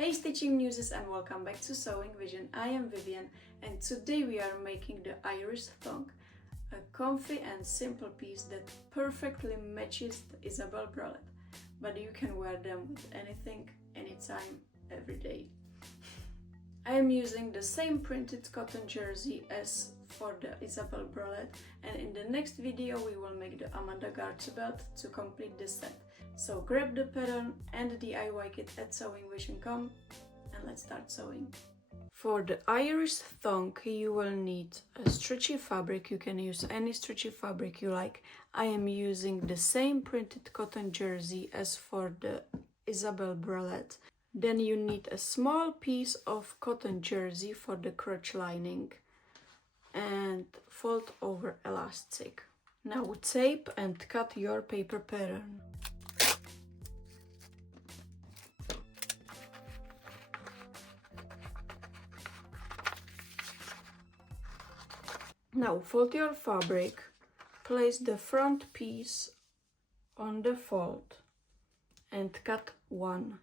Hey stitching muses, and welcome back to Sewing Vision. I am Vivian and today we are making the Iris Thong, a comfy and simple piece that perfectly matches the Isabelle bralette, but you can wear them with anything, anytime, every day. I am using the same printed cotton jersey as for the Isabelle bralette, and in the next video we will make the Garter belt to complete the set. So grab the pattern and the DIY kit at sewingvision.com and let's start sewing. For the Iris Thong you will need a stretchy fabric. You can use any stretchy fabric you like. I am using the same printed cotton jersey as for the Isabelle bralette. Then you need a small piece of cotton jersey for the crotch lining and fold over elastic. Now tape and cut your paper pattern. Now fold your fabric, place the front piece on the fold and cut one.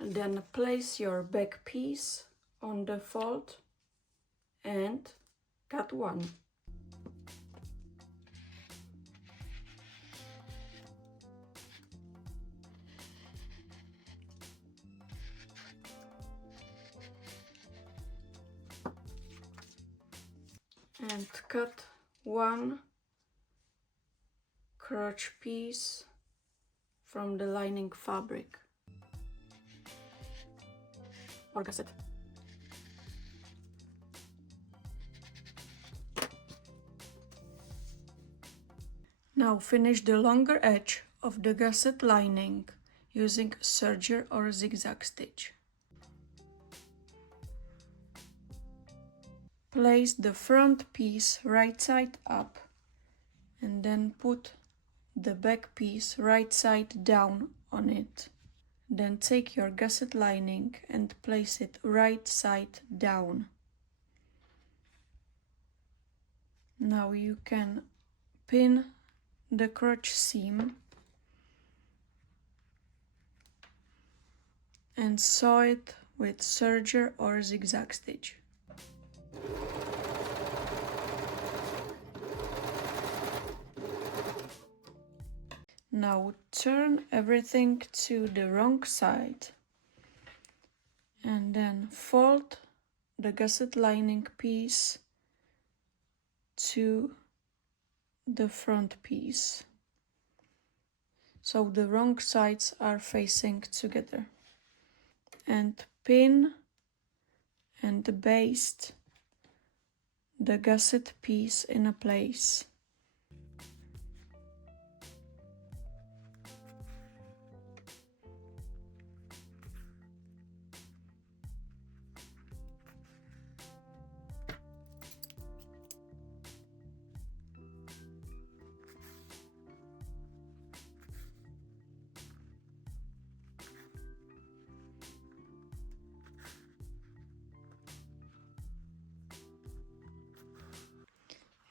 And then place your back piece on the fold and cut one. And cut one crotch piece from the lining fabric or gusset. Now finish the longer edge of the gusset lining using serger or zigzag stitch. Place the front piece right side up and then put the back piece right side down on it. Then take your gusset lining and place it right side down. Now you can pin the crotch seam and sew it with serger or zigzag stitch. Now turn everything to the wrong side and then fold the gusset lining piece to the front piece, so the wrong sides are facing together, and pin and baste the gusset piece in a place.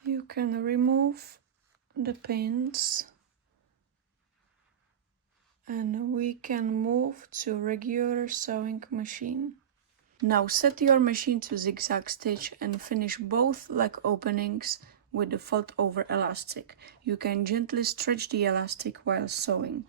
You can remove the pins and we can move to regular sewing machine. Now set your machine to zigzag stitch and finish both leg openings with the fold over elastic. You can gently stretch the elastic while sewing.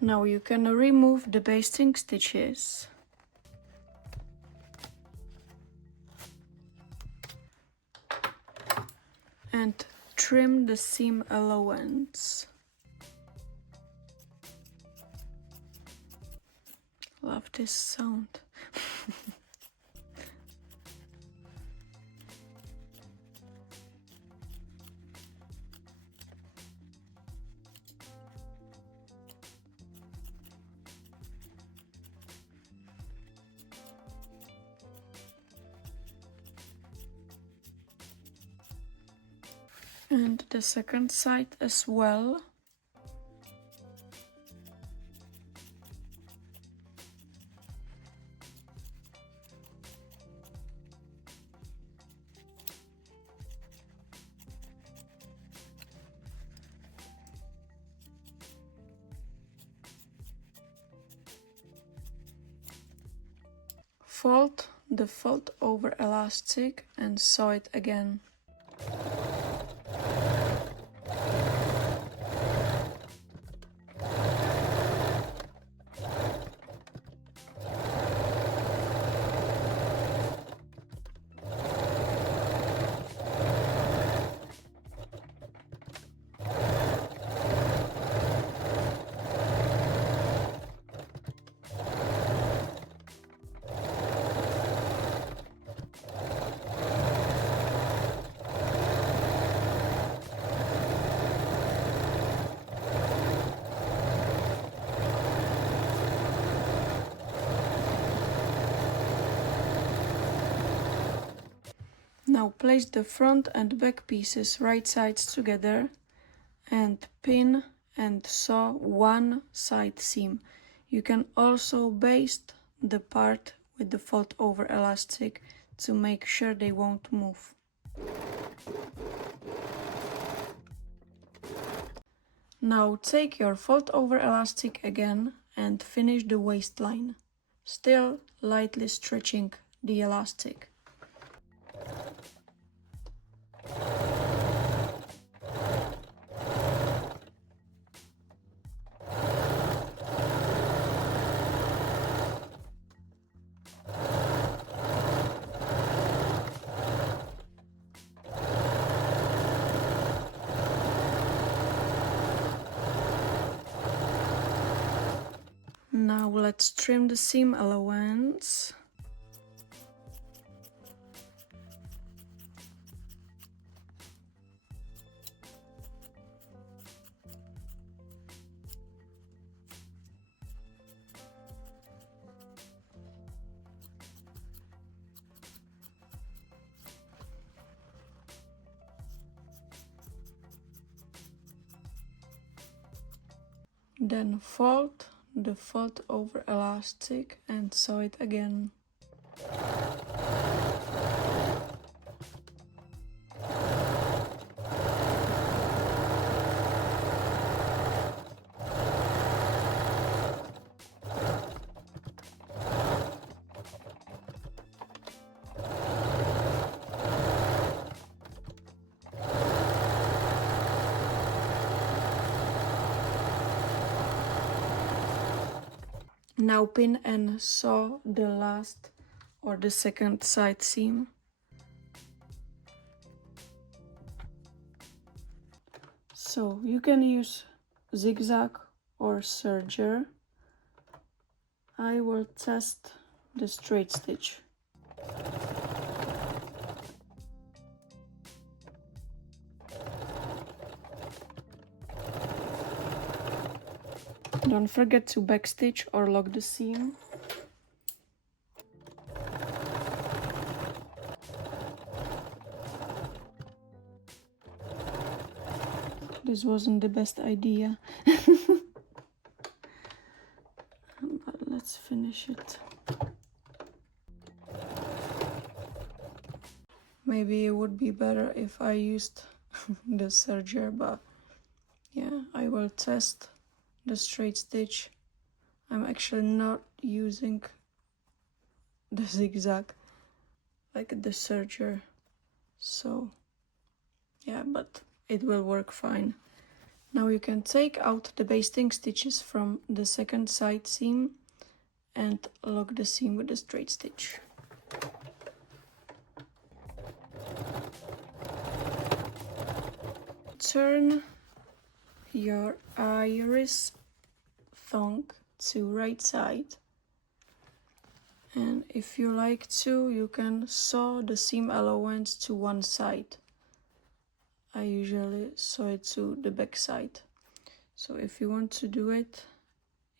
Now you can remove the basting stitches. And trim the seam allowance. Love this sound. And the second side as well. Fold the fold over elastic and sew it again. Now place the front and back pieces right sides together and pin and sew one side seam. You can also baste the part with the fold over elastic to make sure they won't move. Now take your fold over elastic again and finish the waistline, still lightly stretching the elastic. Now let's trim the seam allowance. Then fold the fold over elastic and sew it again. Now pin and sew the last or the second side seam. So you can use zigzag or serger. I will test the straight stitch. Don't forget to backstitch or lock the seam. This wasn't the best idea. But let's finish it. Maybe it would be better if I used the serger, but yeah, I will test the straight stitch. I'm actually not using the zigzag like the serger, so yeah, but it will work fine. Now you can take out the basting stitches from the second side seam and lock the seam with a straight stitch. Turn your Iris thong to right side, and if you like to, you can sew the seam allowance to one side. I usually sew it to the back side, so if you want to do it,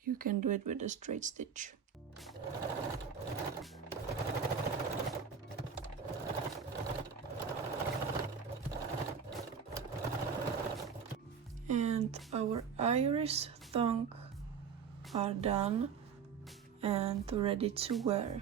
you can do it with a straight stitch. And our Iris thong are done and ready to wear.